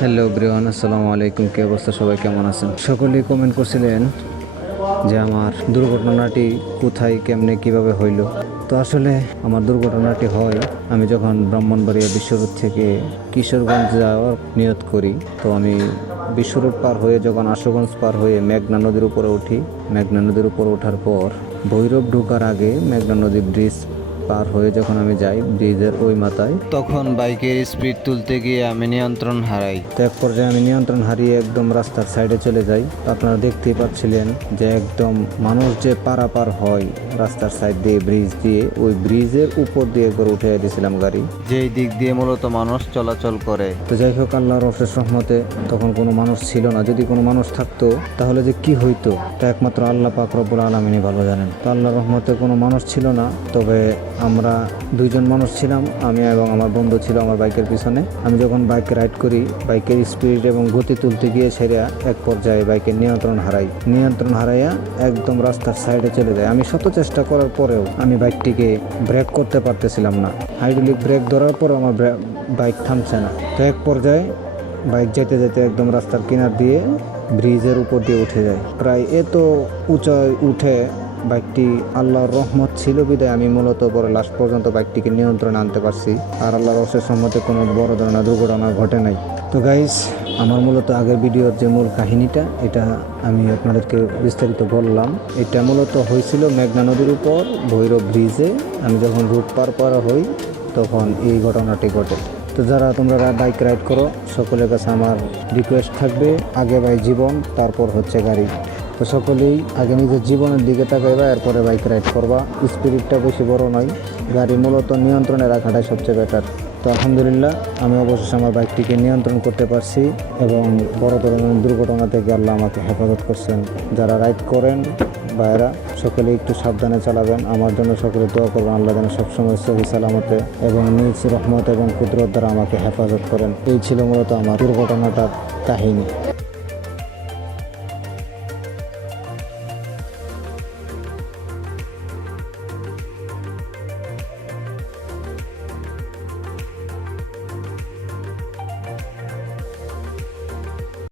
Hello Brian, আসসালামু আলাইকুম। কি অবস্থা, সবাই কেমন আছেন? সকলেই কমেন্ট করছিলেন যে আমার দুর্ঘটনাটি কোথায়, কেমনে, কিভাবে হইল। তো আসলে আমার দুর্ঘটনাটি হয় আমি যখন ব্রাহ্মণবাড়িয়া বিশ্বরোড থেকে কিশোরগঞ্জ যাওয়ার নিয়ত করি। তো আমি বিশ্বরোড পার হয়ে যখন আশুগঞ্জ পার হয়ে মেঘনা নদীর উপরে উঠি, মেঘনা নদীর উপরে ওঠার পর ভৈরব ঢোকার আগে মেঘনা নদী ব্রিজ পার হয়ে যখন আমি যাই ব্রিজের ওই মাথায়, তখন বাইকের স্পিড তুলতে গিয়ে আমি নিয়ন্ত্রণ হারাই। তো এক পর্যায়ে আমি নিয়ন্ত্রণ হারিয়ে একদম রাস্তার সাইডে চলে যাই। আপনারা দেখতেই পাচ্ছিলেন যে একদম মানুষ যে পারাপার হয় রাস্তার সাইড দিয়ে, ব্রিজ দিয়ে, ওই ব্রিজের উপর দিয়ে করে উঠে দিয়েছিলাম গাড়ি, যেই দিক দিয়ে মূলত মানুষ চলাচল করে। তো যাই হোক, আল্লাহর অশেষ রহমতে তখন কোনো মানুষ ছিল না। যদি কোনো মানুষ থাকতো তাহলে যে কি হইতো তা একমাত্র আল্লাহ পাক রব্বুল আলামিনই ভালো জানেন। তো আল্লাহর রহমতে কোনো মানুষ ছিল না, তবে আমরা দুইজন মানুষ ছিলাম, আমি এবং আমার বন্ধু ছিল আমার বাইকের পিছনে। আমি যখন বাইক রাইড করি, বাইকের স্পিড এবং গতি তুলতে গিয়ে সেটা এক পর্যায়ে বাইকের নিয়ন্ত্রণ হারাইয়া একদম রাস্তার সাইডে চলে যায়। আমি শত চেষ্টা করার পরেও আমি বাইকটিকে ব্রেক করতে পারতেছিলাম না। হাইড্রোলিক ব্রেক ধরার পরেও আমার বাইক থামছে না। তো এক পর্যায়ে বাইক যেতে যেতে একদম রাস্তার কিনার দিয়ে ব্রিজের উপর দিয়ে উঠে যায়। প্রায় এত উঁচায় উঠে বাইকটি, আল্লাহর রহমত ছিল বিদায় আমি মূলত পরে লাস্ট পর্যন্ত বাইকটিকে নিয়ন্ত্রণে আনতে পারছি। আর আল্লাহর অশেষ রহমতে কোনো বড় ধরনের দুর্ঘটনা ঘটে নাই। তো গাইস, আমার মূলত আগের ভিডিওর যে মূল কাহিনীটা, এটা আমি আপনাদেরকে বিস্তারিত বললাম। এটা মূলত হয়েছিল মেঘনা নদীর উপর ভৈরব ব্রিজে। আমি যখন রুট পার হই তখন এই ঘটনাটি ঘটে। তো যারা তোমরা বাইক রাইড করো, সকলের কাছে আমার রিকোয়েস্ট থাকবে, আগে ভাই জীবন, তারপর হচ্ছে গাড়ি। তো সকলেই আগে নিজের জীবনের দিকে তাকাইবা, এরপরে বাইক রাইড করবা। স্পিডটা বেশি বড় নয়, গাড়ি মূলত নিয়ন্ত্রণে রাখাটাই সবচেয়ে বেটার। তো আলহামদুলিল্লাহ, আমি অবশেষে আমার বাইকটিকে নিয়ন্ত্রণ করতে পারছি এবং বড় ধরনের দুর্ঘটনা থেকে আল্লাহ আমাকে হেফাজত করছেন। যারা রাইড করেন ভাইয়েরা, সকলে একটু সাবধানে চালাবেন। আমার জন্য সকলে দোয়া করবেন, আল্লাহ যেন সবসময় সহি সালামতে এবং নিজ রহমত এবং কুদরত দ্বারা আমাকে হেফাজত করেন। এই ছিল মূলত আমার দুর্ঘটনাটার কাহিনী।